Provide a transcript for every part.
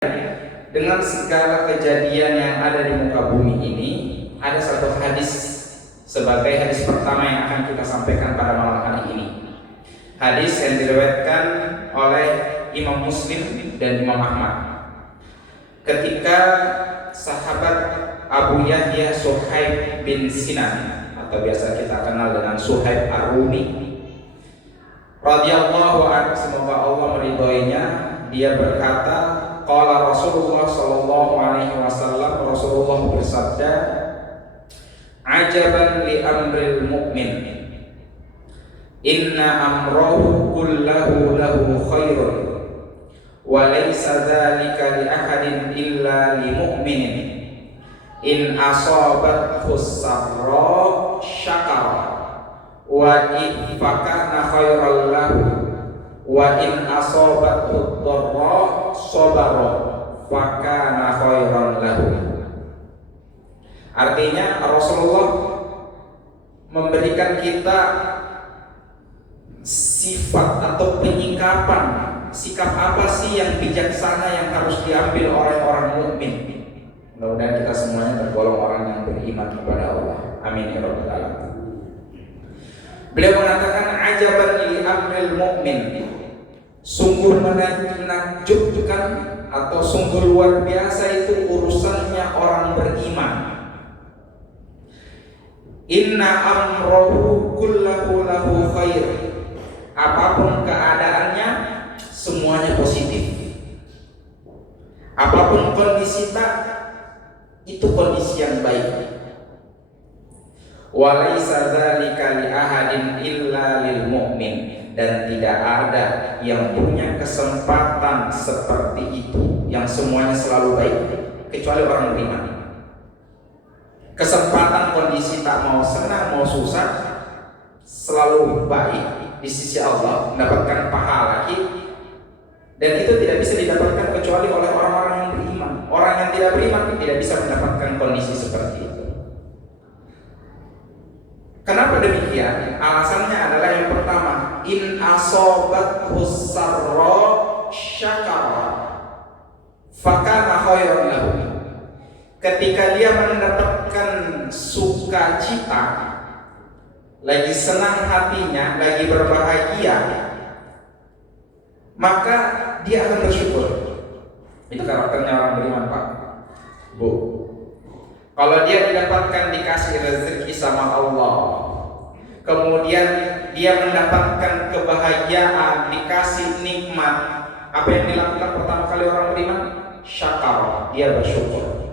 dengan segala kejadian yang ada di muka bumi ini, ada satu hadis sebagai hadis pertama yang akan kita sampaikan pada malam hari ini. Hadis yang diriwayatkan oleh Imam Muslim dan Imam Ahmad. Ketika sahabat Abu Yahya Suhaib bin Sinan, atau biasa kita kenal dengan Suhaib Ar-Rumi, radhiyallahu anhu, semoga Allah meridhoinya, dia berkata, qala Rasulullah sallallahu alaihi wasallam, Rasulullah bersabda, ajaban li amril mu'min, inna amrahu kullahu lahu khairun, wa laysa dzalika li ahadin illa li mu'minin, in asabathu sarra syakara wa in fakana khairal lahu wa in asabathu dharra sabara fakana khairan lahu. Artinya Rasulullah memberikan kita sifat atau penyikapan, sikap apa sih yang bijaksana yang harus diambil oleh orang mukmin. Mudah-mudahan kita semuanya tergolong orang yang beriman kepada Allah. Amin ya rabbal alamin. Beliau mengatakan ajaban li amril mu'min, sungguh menakjubkan atau sungguh luar biasa itu urusannya orang beriman. Inna amrohu kullahu lahu khair, apapun keadaannya semuanya positif. Apapun kondisi itu kondisi yang baik. Walaysa dzalika li ahadin illa lil mu'min, dan tidak ada yang punya kesempatan seperti itu yang semuanya selalu baik kecuali orang beriman. Kesempatan kondisi tak mau senang mau susah selalu baik di sisi Allah, mendapatkan pahala, dan itu tidak bisa didapatkan kecuali oleh orang-orang yang beriman. Orang yang tidak beriman tidak bisa mendapatkan kondisi seperti itu. Kenapa demikian? Alasannya adalah yang pertama, in asobathu sarra syakara fakana khairan lahu. Ketika dia mendapatkan sukacita, lagi senang hatinya, lagi berbahagia, maka dia akan bersyukur. Itu karakternya orang beriman, Pak, Bu. Kalau dia didapatkan dikasih rezeki sama Allah, kemudian dia mendapatkan kebahagiaan, dikasih nikmat, apa yang dilakukan pertama kali orang beriman? Syakar, dia bersyukur.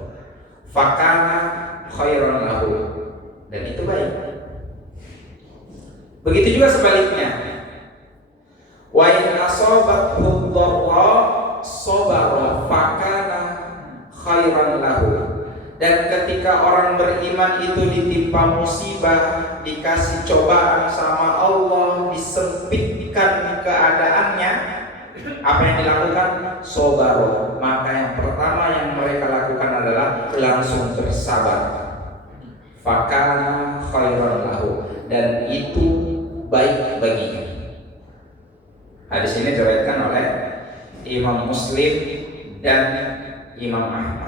Fakana khairan lahu, dan itu baik. Begitu juga sebaliknya. Wa in asabathu dharra sabara fakana khairan lahu. Dan ketika orang beriman itu ditimpa musibah, dikasih cobaan sama Allah, disempitkan keadaannya, apa yang dilakukan? Sobaro. Maka yang pertama yang mereka lakukan adalah langsung bersabar. Fakana khairan lahu, dan itu baik baginya. Hadis ini diriwayatkan oleh Imam Muslim dan Imam Ahmad.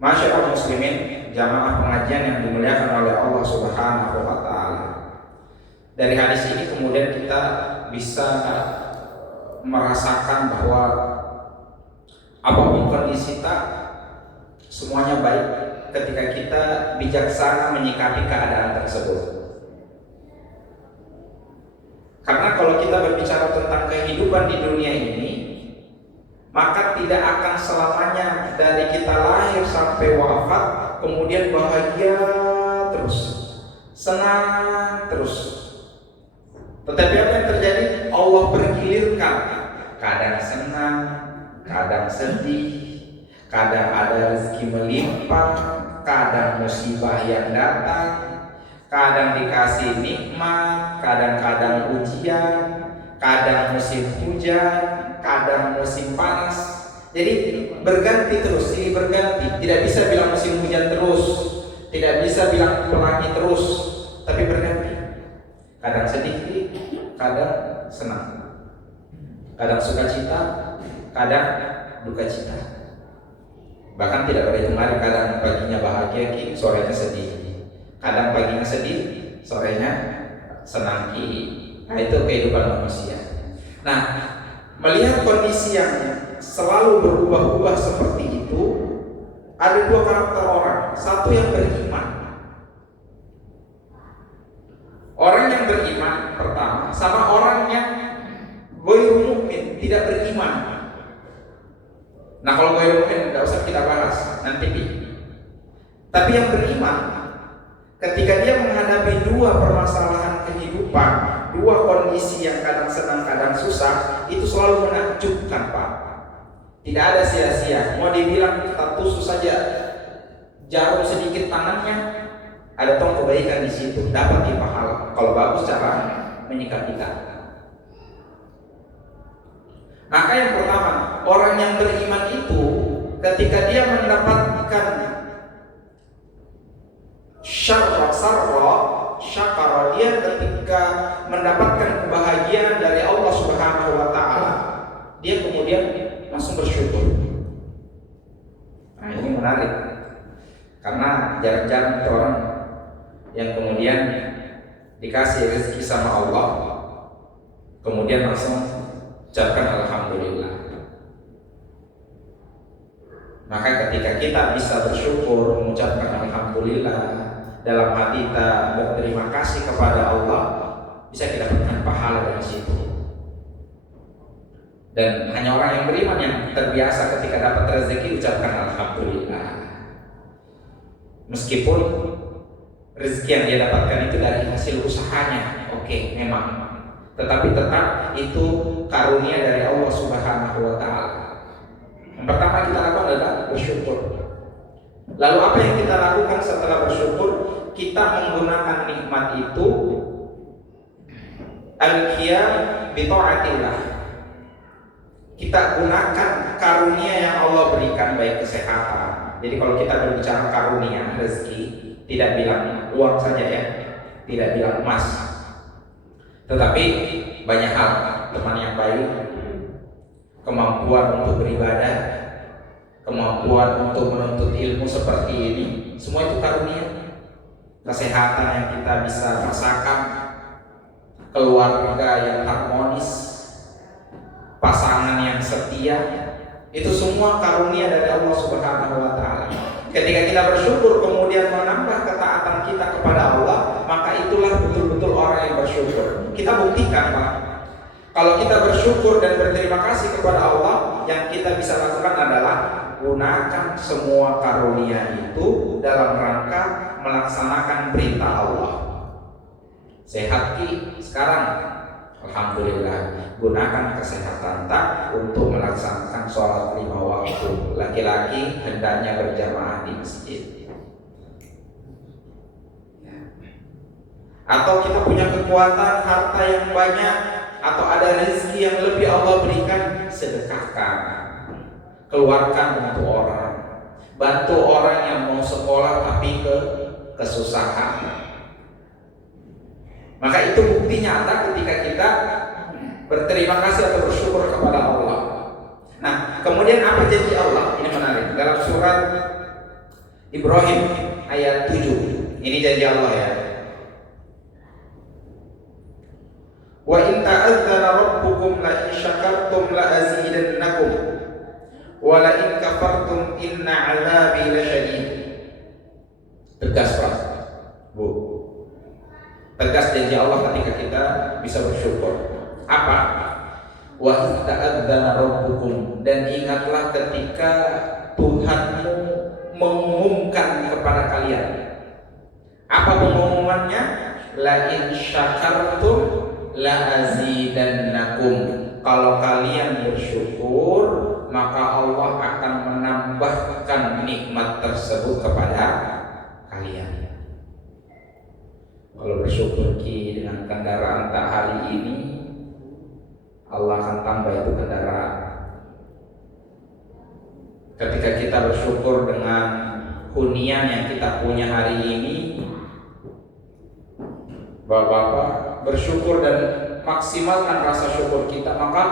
Masyaallah muslimin, jamaah pengajian yang dimuliakan oleh Allah Subhanahu wa taala. Dari hadis ini kemudian kita bisa merasakan bahwa apapun kondisi kita semuanya baik ketika kita bijaksana menyikapi keadaan tersebut. Karena kalau kita berbicara tentang kehidupan di dunia ini, maka tidak akan selamanya dari kita lahir sampai wafat kemudian bahagia terus, senang terus. Tetapi apa yang terjadi? Allah bergilirkan, kadang senang, kadang sedih, kadang ada rezeki melimpah, kadang musibah yang datang, kadang dikasih nikmat, kadang-kadang ujian, kadang musim hujan, kadang musim panas. Jadi berganti terus, ini berganti. Tidak bisa bilang musim hujan terus, tidak bisa bilang pelangi terus, tapi berganti. Kadang sedih, kadang senang, kadang sukacita, kadang duka cita. Bahkan tidak berhitung hari, kadang paginya bahagia, sorenya sedih. Kadang paginya sedih, sorenya senang. Nah, itu kehidupan manusia. Nah, melihat kondisi yang selalu berubah-ubah seperti itu, ada dua karakter orang. Satu yang beriman. Orang yang beriman pertama, sama orang yang ghairu mukmin, tidak beriman. Nah, kalau ghairu mukmin tidak usah kita bahas nanti. Tapi yang beriman, ketika dia menghadapi dua permasalahan kehidupan, dua kondisi yang kadang senang kadang susah, itu selalu menakjubkan, Pak. Tidak ada sia-sia. Mau dibilang kita tusuk saja jarum sedikit tangannya, ada tong kebaikan di situ, dapat di pahala kalau bagus cara menyikapi kita. Maka yang pertama, orang yang beriman itu ketika dia mendapatkan syakara, dia ketika mendapatkan kebahagiaan dari Allah Subhanahu wa taala, dia kemudian langsung bersyukur. Nah, ini menarik. Karena jarang-jarang orang yang kemudian dikasih rezeki sama Allah kemudian langsung ucapkan alhamdulillah. Maka ketika kita bisa bersyukur, mengucapkan alhamdulillah, dalam hati kita berterima kasih kepada Allah, bisa kita dapatkan pahala dari situ. Dan hanya orang yang beriman yang terbiasa ketika dapat rezeki ucapkan alhamdulillah. Meskipun rezeki yang dia dapatkan itu dari hasil usahanya, oke, memang. Tetapi tetap itu karunia dari Allah Subhanahu wa taala. Yang pertama kita lakukan adalah bersyukur. Lalu apa yang kita lakukan setelah bersyukur? Kita menggunakan nikmat itu al-qiyam bi ta'atillah. Kita gunakan karunia yang Allah berikan, baik kesehatan. Jadi kalau kita berbicara karunia, rezeki, tidak bilang uang saja ya, tidak bilang emas, tetapi banyak hal, teman yang baik, kemampuan untuk beribadah, kemampuan untuk menuntut ilmu seperti ini, semua itu karunia. Kesehatan yang kita bisa rasakan, keluarga yang harmonis, pasangan yang setia, itu semua karunia dari Allah Subhanahu wa taala. Ketika kita bersyukur kemudian menambah ketaatan kita kepada Allah, maka itulah betul-betul orang yang bersyukur. Kita buktikan, Pak. Kalau kita bersyukur dan berterima kasih kepada Allah, yang kita bisa lakukan adalah gunakan semua karunia itu dalam rangka melaksanakan perintah Allah. Sehat Ki sekarang, alhamdulillah. Gunakan kesehatan tak untuk melaksanakan sholat 5 waktu. Laki-laki hendaknya berjamaah di masjid. Atau kita punya kekuatan, harta yang banyak, atau ada rezeki yang lebih Allah berikan, sedekahkan, keluarkan untuk orang, bantu orang yang mau sekolah tapi kesusahan. Maka itu bukti nyata ketika kita berterima kasih atau bersyukur kepada Allah. Nah, kemudian apa janji Allah? Ini menarik. Dalam surat Ibrahim ayat 7. Ini janji Allah ya. Wa in ta'adzana rabbukum la in syakartum la azidannakum wa la in kafartum inna 'adzabi lasyadid. Tegas, Pak. Bu. Tegas janji Allah ketika kita bisa bersyukur. Apa? Wa in ta'adzana rabbukum, dan ingatlah ketika Tuhanmu mengumumkan kepada kalian. Apa pengumumannya? La in syakartum la azidannakum. Kalau kalian bersyukur, maka Allah akan menambahkan nikmat tersebut kepada kalian. Kalau bersyukur Ki dengan kendaraan tak hari ini, Allah akan tambah itu kendaraan. Ketika kita bersyukur dengan hunian yang kita punya hari ini, Bapak-bapak, bersyukur dan maksimalkan rasa syukur kita, maka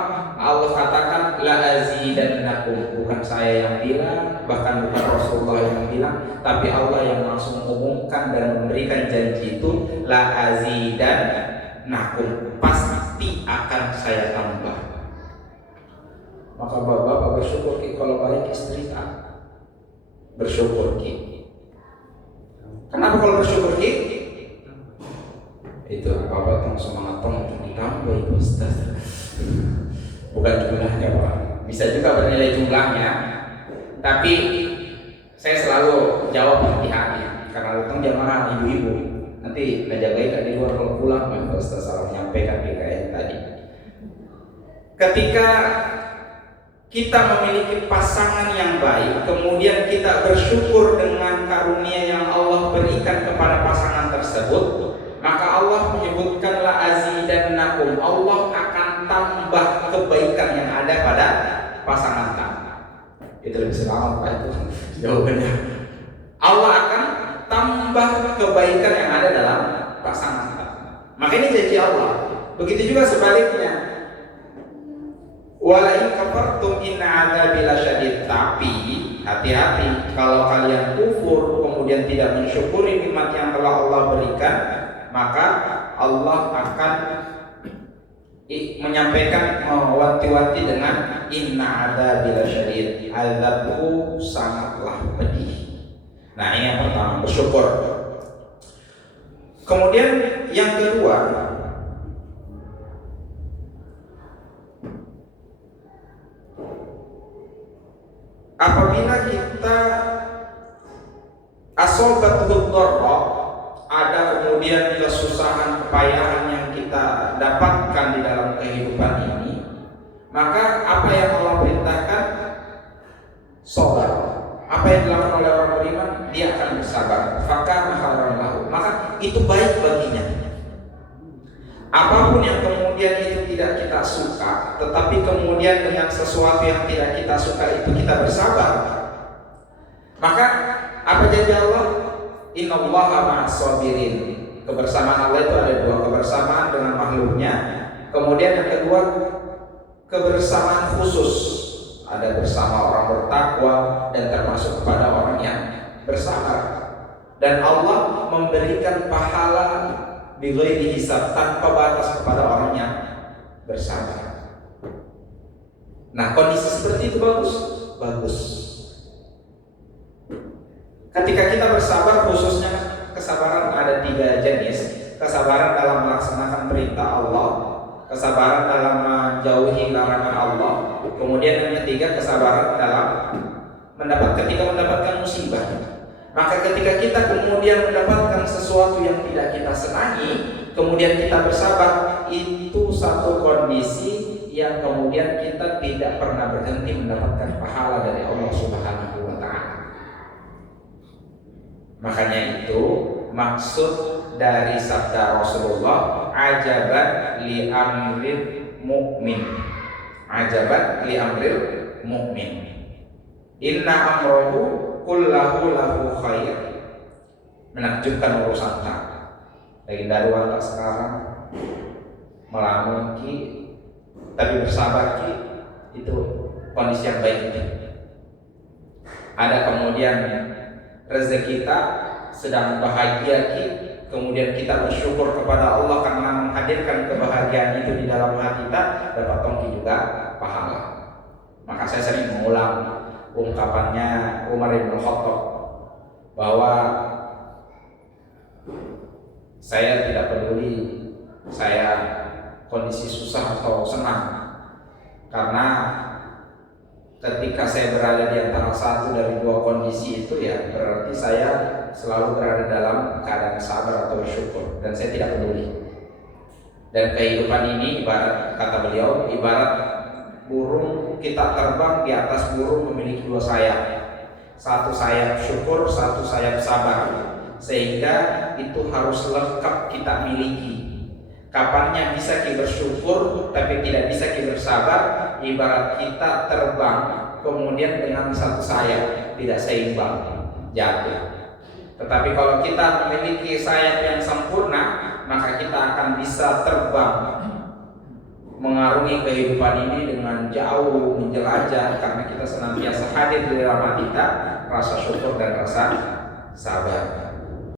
Allah katakan la azidannakum, bukan saya yang bilang, bahkan bukan Rasulullah yang bilang, tapi Allah yang langsung mengumumkan dan memberikan janji itu, la azidannakum, pasti akan saya tambah. Maka bapak bersyukur ki kalau baik istri tak bersyukur ki. Kenapa kalau bersyukur ki? Itu apa tong semangat tong untuk ditambah itu Ustaz. Bukan jumlahnya Pak, bisa juga bernilai jumlahnya, tapi saya selalu jawab hati-hati karena datang jamaah ibu-ibu nanti ngejagain kan di luar kalau pulang Pak Ustaz salah menyampaikan kayak tadi. Ketika kita memiliki pasangan yang baik, kemudian kita bersyukur dengan karunia yang Allah berikan kepada pasangan tersebut, maka Allah menyebutkan la azidannakum, Allah akan tambah kebaikan yang ada pada pasangan kamu. Itu lebih selamat Pak itu jawabannya. Allah akan tambah kebaikan yang ada dalam pasangan kamu. Maka ini janji Allah. Begitu juga sebaliknya. Wala in kafartum inna adzabi lasyadid. Tapi hati-hati kalau kalian kufur kemudian tidak mensyukuri nikmat yang telah Allah berikan, maka Allah akan menyampaikan wanti-wanti dengan inna adzabi lasyadid, azabku sangatlah pedih. Nah, ini yang pertama, bersyukur. Kemudian yang kedua, apabila kita asobatul dharra, ada kemudian kesusahan, kepayahan yang kita dapatkan di dalam kehidupan ini, maka apa yang Allah perintahkan? Sabar. Apa yang dilakukan oleh orang beriman, dia akan bersabar. Fakana khairan lahu, maka itu baik baginya. Apapun yang kemudian itu tidak kita suka, tetapi kemudian dengan sesuatu yang tidak kita suka itu kita bersabar, maka apa janji Allah? Innallaha ma'as sabirin. Kebersamaan Allah itu ada dua, kebersamaan dengan makhluknya, kemudian yang kedua kebersamaan khusus, ada bersama orang bertakwa dan termasuk kepada orang yang bersabar. Dan Allah memberikan pahala bighairi hisab, tanpa batas kepada orang yang bersabar. Nah, kondisi seperti itu bagus. Ketika kita bersabar, khususnya kesabaran ada 3 jenis. Kesabaran dalam melaksanakan perintah Allah, kesabaran dalam menjauhi larangan Allah, kemudian yang ketiga kesabaran dalam ketika mendapatkan musibah. Maka ketika kita kemudian mendapatkan sesuatu yang tidak kita senangi, kemudian kita bersabar, itu satu kondisi yang kemudian kita tidak pernah berhenti mendapatkan pahala dari Allah Subhanahu wa ta'ala. Makanya itu maksud dari sabda Rasulullah, ajaban li amril mu'min. Ajaban li amril mu'min. Inna amrohu kullahu lahu khair. Menakjubkan urusan tak. Lagi darurat sekarang melamun ki, tapi bersabar ki, itu kondisi yang baik itu. Ada kemudian rezeki kita sedang bahagia ki, kemudian kita bersyukur kepada Allah karena menghadirkan kebahagiaan itu di dalam hati kita, dapat tongki juga pahala. Maka saya sering mengulang ungkapannya Umar bin Khattab bahwa saya tidak peduli saya kondisi susah atau senang, karena ketika saya berada di antara satu dari dua kondisi itu, ya berarti saya selalu berada dalam keadaan sabar atau bersyukur, dan saya tidak peduli. Dan kehidupan ini ibarat, kata beliau, ibarat burung, kita terbang di atas burung memiliki 2 sayap, satu sayap syukur, satu sayap sabar, sehingga itu harus lengkap kita miliki. Kapannya bisa kita bersyukur tapi tidak bisa kita bersabar, ibarat kita terbang kemudian dengan satu sayap tidak seimbang, jatuh. Tetapi kalau kita memiliki sayap yang sempurna, maka kita akan bisa terbang mengarungi kehidupan ini dengan jauh menjelajah, karena kita senantiasa hadir di dalam hati kita rasa syukur dan rasa sabar.